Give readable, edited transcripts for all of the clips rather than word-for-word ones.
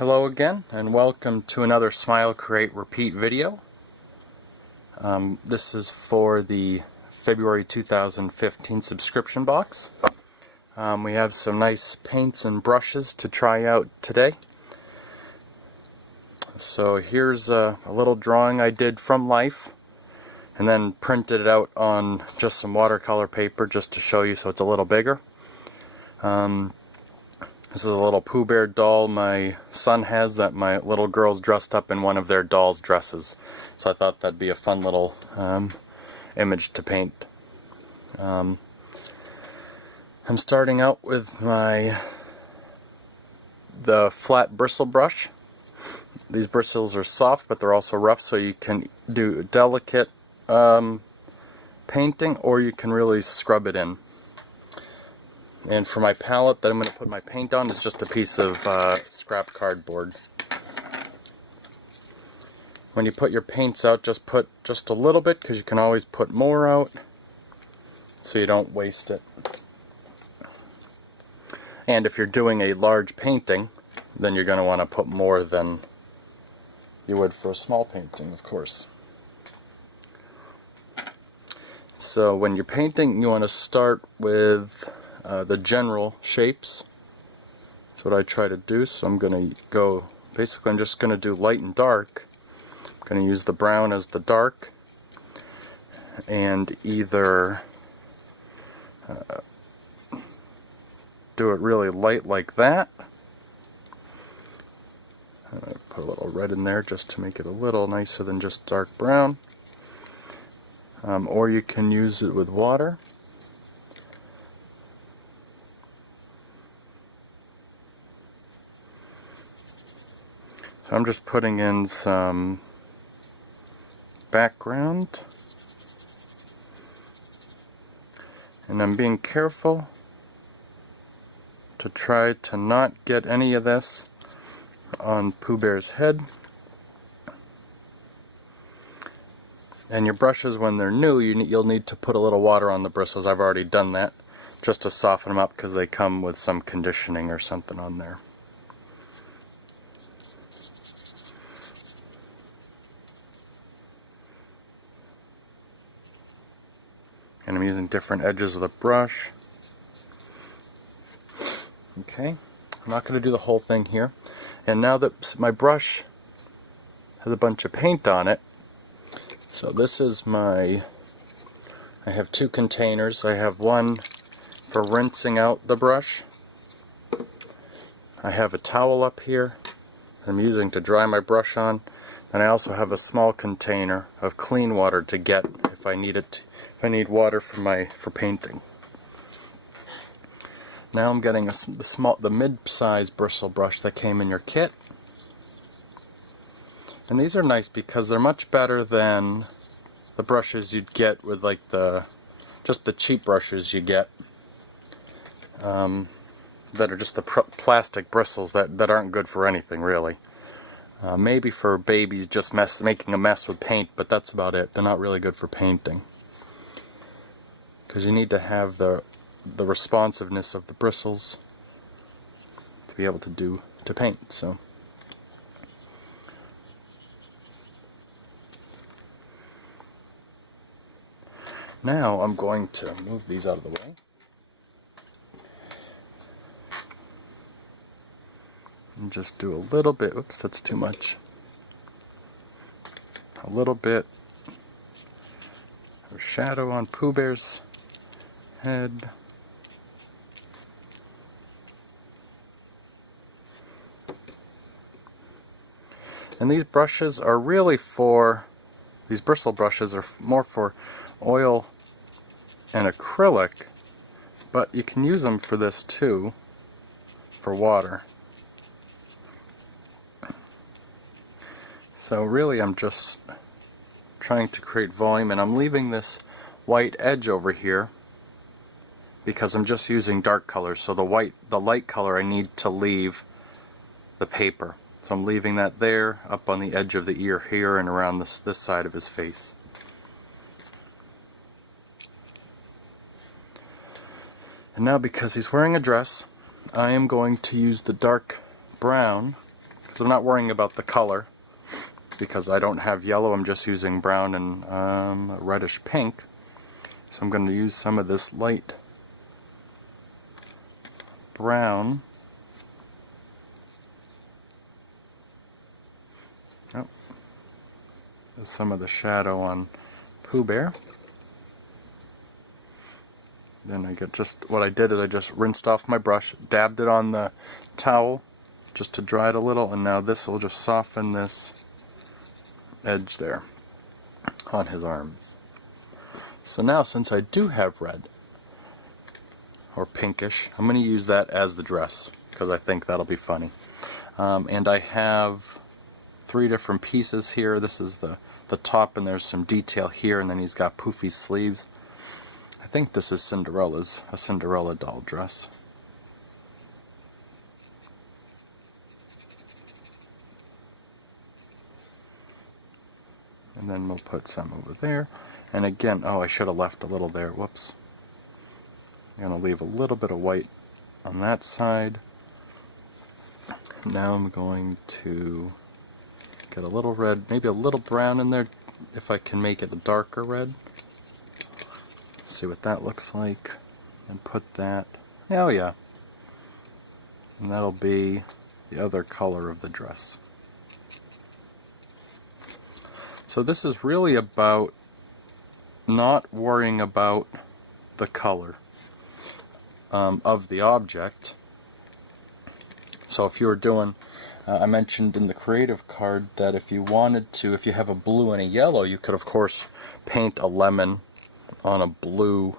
Hello again, and welcome to another Smile, Create, Repeat video. This is for the February 2015 subscription box. We have some nice paints and brushes to try out today. So here's a little drawing I did from life, and then printed it out on just some watercolor paper just to show you, so it's a little bigger. This is a little Pooh Bear doll my son has that my little girl's dressed up in one of their doll's dresses. So I thought that'd be a fun little image to paint. I'm starting out with the flat bristle brush. These bristles are soft, but they're also rough, so you can do delicate painting, or you can really scrub it in. And for my palette that I'm going to put my paint on is just a piece of scrap cardboard. When you put your paints out, just put just a little bit, because you can always put more out so you don't waste it. And if you're doing a large painting, then you're going to want to put more than you would for a small painting, of course. So when you're painting, you want to start with the general shapes. That's what I try to do. So I'm going to go, basically I'm just going to do light and dark. I'm going to use the brown as the dark, and either do it really light like that. Put a little red in there just to make it a little nicer than just dark brown. Or you can use it with water. So I'm just putting in some background, and I'm being careful to try to not get any of this on Pooh Bear's head. And your brushes, when they're new, you'll need to put a little water on the bristles. I've already done that just to soften them up, because they come with some conditioning or something on there. And I'm using different edges of the brush. Okay, I'm not going to do the whole thing here. And now that my brush has a bunch of paint on it, so this is I have two containers. I have one for rinsing out the brush. I have a towel up here that I'm using to dry my brush on. And I also have a small container of clean water to get if I need it. If I need water for painting. Now I'm getting the mid-size bristle brush that came in your kit. And these are nice because they're much better than the brushes you'd get with like just the cheap brushes you get that are just the plastic bristles that aren't good for anything really. Maybe for babies just making a mess with paint, but that's about it. They're not really good for painting, because you need to have the responsiveness of the bristles to be able to paint. So now I'm going to move these out of the way and just do a little bit. Oops, that's too much. A little bit of shadow on Pooh Bear's head. And these brushes are really these bristle brushes are more for oil and acrylic, but you can use them for this too, for water. So really I'm just trying to create volume, and I'm leaving this white edge over here because I'm just using dark colors. So the light color I need to leave the paper. So I'm leaving that there, up on the edge of the ear here, and around this side of his face. And now, because he's wearing a dress, I am going to use the dark brown, because I'm not worrying about the color, because I don't have yellow, I'm just using brown and reddish pink. So I'm going to use some of this light brown. Oh, there's some of the shadow on Pooh Bear. Then I get just, what I did is I just rinsed off my brush, dabbed it on the towel just to dry it a little, and now this will just soften this edge there on his arms. So now, since I do have red, or pinkish, I'm going to use that as the dress, because I think that'll be funny. And I have 3 different pieces here. This is the top, and there's some detail here, and then he's got poofy sleeves. I think this is a Cinderella doll dress. And then we'll put some over there. And again, oh, I should have left a little there. Whoops. I'm going to leave a little bit of white on that side. Now I'm going to get a little red, maybe a little brown in there, if I can make it a darker red. See what that looks like. And put that, oh yeah. And that'll be the other color of the dress. So this is really about not worrying about the color of the object. So if you were doing, I mentioned in the creative card that if you wanted to, if you have a blue and a yellow, you could of course paint a lemon on a blue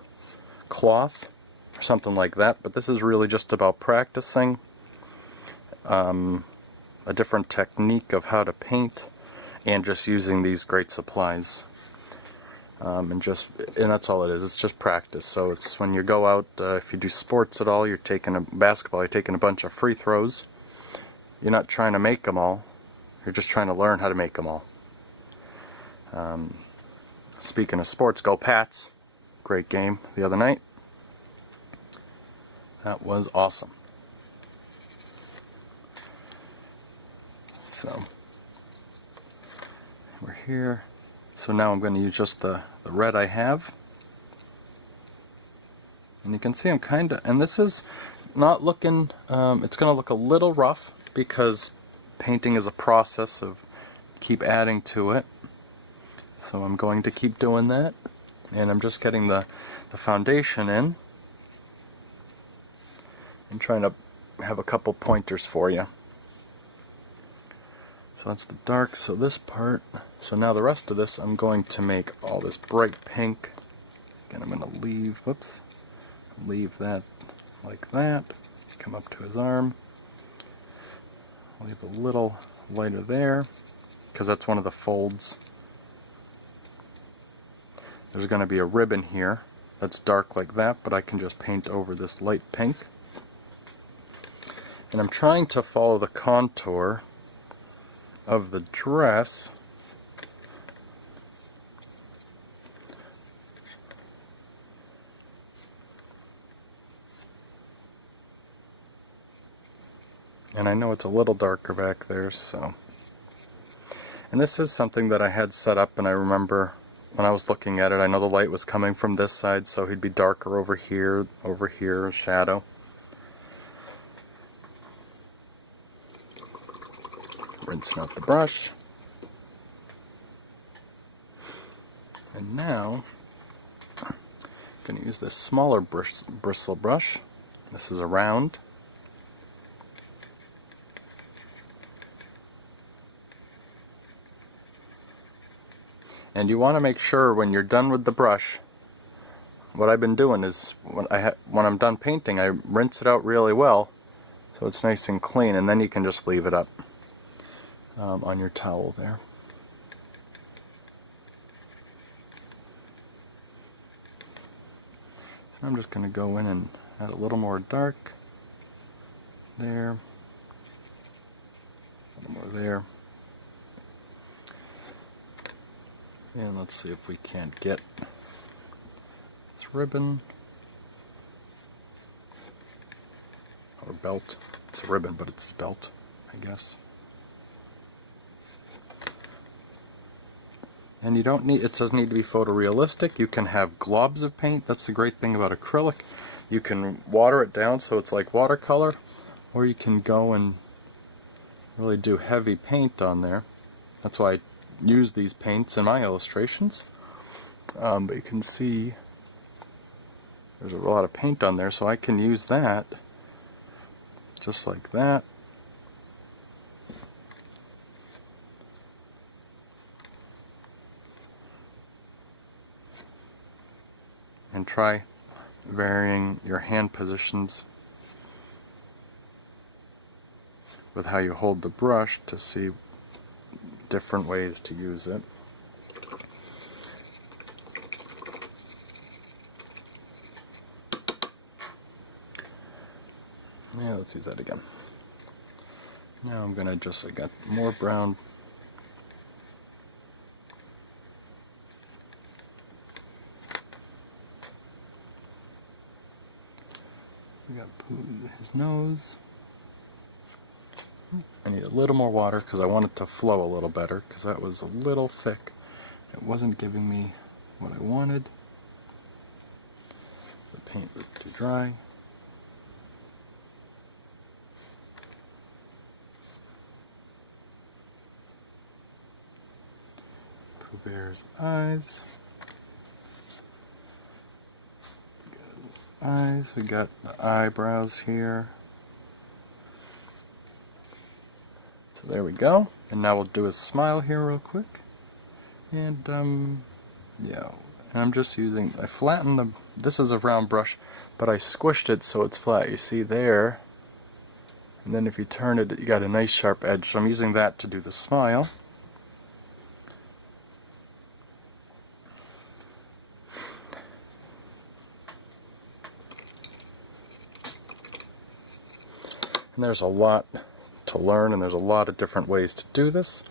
cloth or something like that, but this is really just about practicing a different technique of how to paint and just using these great supplies. And that's all it is. It's just practice. So it's when you go out, if you do sports at all, you're taking basketball, you're taking a bunch of free throws. You're not trying to make them all. You're just trying to learn how to make them all. Speaking of sports, go Pats. Great game the other night. That was awesome. So we're here. So now I'm going to use just the red I have. And you can see I'm kind of, and this is not looking, it's going to look a little rough because painting is a process of keep adding to it. So I'm going to keep doing that. And I'm just getting the foundation in. And trying to have a couple pointers for you. So that's the dark, so this part. So now the rest of this, I'm going to make all this bright pink. Again, I'm going to leave that like that. Come up to his arm. Leave a little lighter there, because that's one of the folds. There's going to be a ribbon here that's dark like that, but I can just paint over this light pink. And I'm trying to follow the contour of the dress. And I know it's a little darker back there, so. And this is something that I had set up, and I remember when I was looking at it, I know the light was coming from this side, so he'd be darker over here, shadow. Rinsing out the brush. And now, I'm going to use this smaller bristle brush. This is a round. And you want to make sure when you're done with the brush, what I've been doing is when I'm done painting, I rinse it out really well so it's nice and clean, and then you can just leave it up on your towel there. So I'm just going to go in and add a little more dark there, a little more there. And let's see if we can't get this ribbon or belt. It's a ribbon, but it's belt, I guess. And you don't need, it doesn't need to be photorealistic. You can have globs of paint. That's the great thing about acrylic. You can water it down so it's like watercolor, or you can go and really do heavy paint on there. That's why I use these paints in my illustrations. But you can see there's a lot of paint on there, so I can use that just like that. And try varying your hand positions with how you hold the brush to see different ways to use it. Yeah, let's use that again. Now I'm gonna just, I got more brown. We got his nose. I need a little more water because I want it to flow a little better, because that was a little thick. It wasn't giving me what I wanted. The paint was too dry. Pooh Bear's eyes. We got the eyebrows here. So there we go. And now we'll do a smile here real quick. And yeah, and I'm just using, I flattened the, this is a round brush, but I squished it so it's flat. You see there. And then if you turn it, you got a nice sharp edge. So I'm using that to do the smile. And there's a lot to learn, and there's a lot of different ways to do this.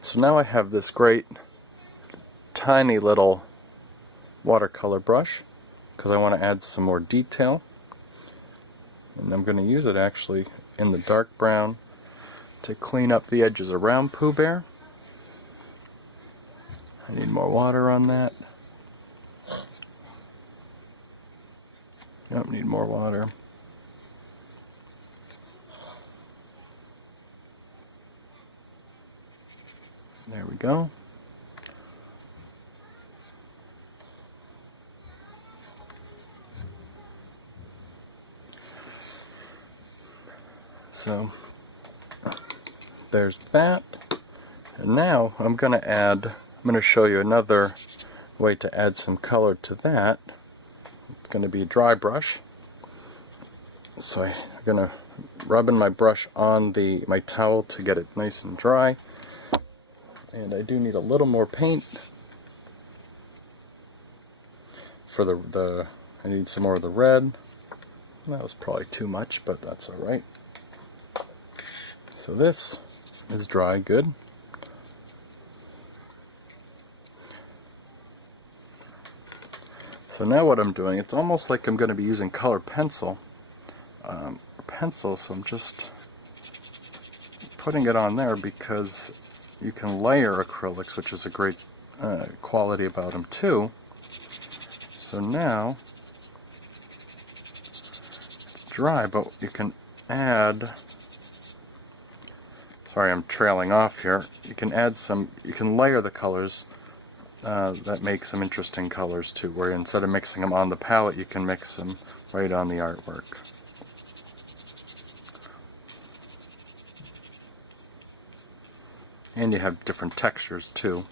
So now I have this great tiny little watercolor brush because I want to add some more detail, and I'm going to use it actually in the dark brown to clean up the edges around Pooh Bear. I need more water on that. Yep, need more water. There we go. So there's that. And now I'm going to show you another way to add some color to that. It's going to be a dry brush. So I'm going to rub in my brush on my towel to get it nice and dry. And I do need a little more paint for I need some more of the red. That was probably too much, but that's alright. So this is dry good. So now what I'm doing, it's almost like I'm going to be using colored pencil, so I'm just putting it on there because you can layer acrylics, which is a great quality about them too. So now it's dry, but you can add, sorry I'm trailing off here, you can add some, you can layer the colors that make some interesting colors too, where instead of mixing them on the palette you can mix them right on the artwork. And you have different textures too.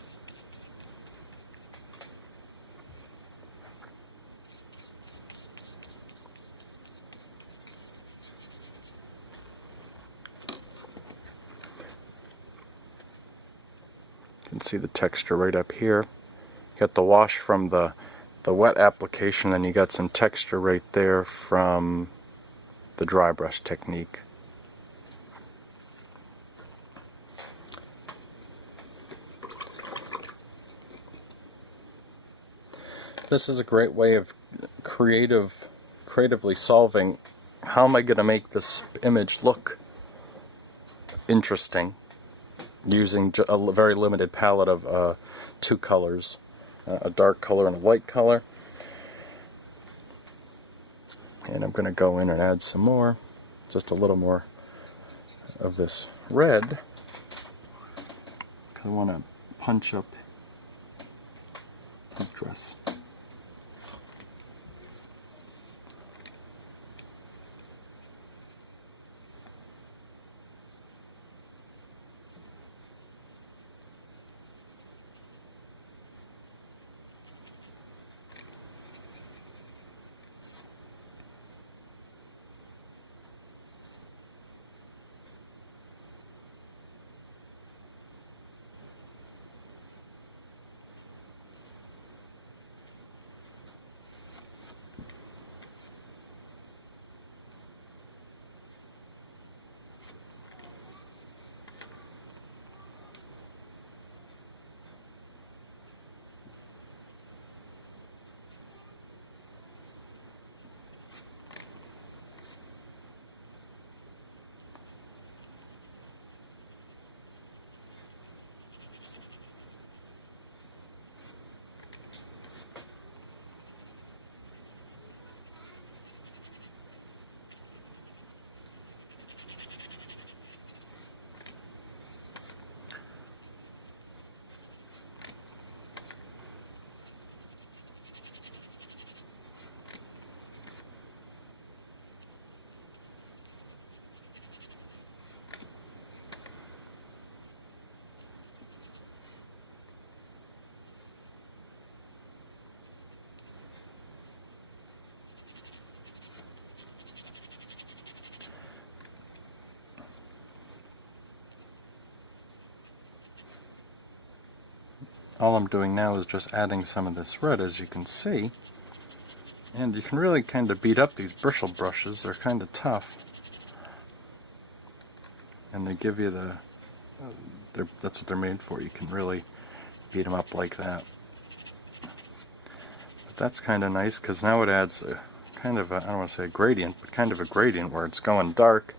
You can see the texture right up here. You got the wash from the wet application, then you got some texture right there from the dry brush technique. This is a great way of creatively solving, how am I going to make this image look interesting? using a very limited palette of 2 colors, a dark color and a light color. And I'm going to go in and add some more, just a little more of this red, because I want to punch up his dress. All I'm doing now is just adding some of this red, as you can see, and you can really kind of beat up these bristle brushes. They're kind of tough, and they give you the that's what they're made for. You can really beat them up like that. But that's kind of nice, because now it adds a kind of a, I don't want to say a gradient, but kind of a gradient where it's going dark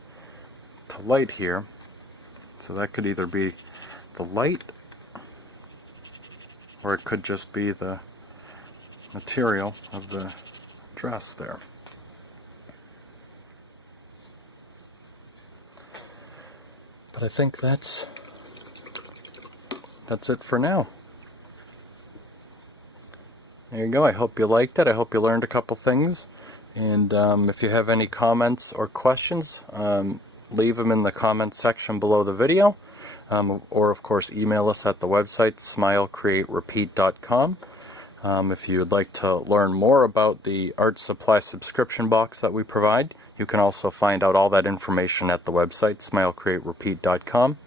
to light here. So that could either be the light, or it could just be the material of the dress there. But I think that's it for now. There you go. I hope you liked it. I hope you learned a couple things. And if you have any comments or questions, leave them in the comments section below the video. Or of course email us at the website smilecreaterepeat.com. If you would like to learn more about the art supply subscription box that we provide, you can also find out all that information at the website smilecreaterepeat.com.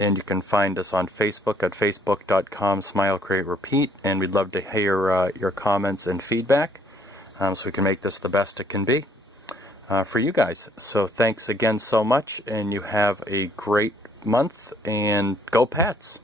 And you can find us on Facebook at facebook.com/smilecreaterepeat, and we'd love to hear your comments and feedback, so we can make this the best it can be for you guys. So thanks again so much, and you have a great month, and go Pats!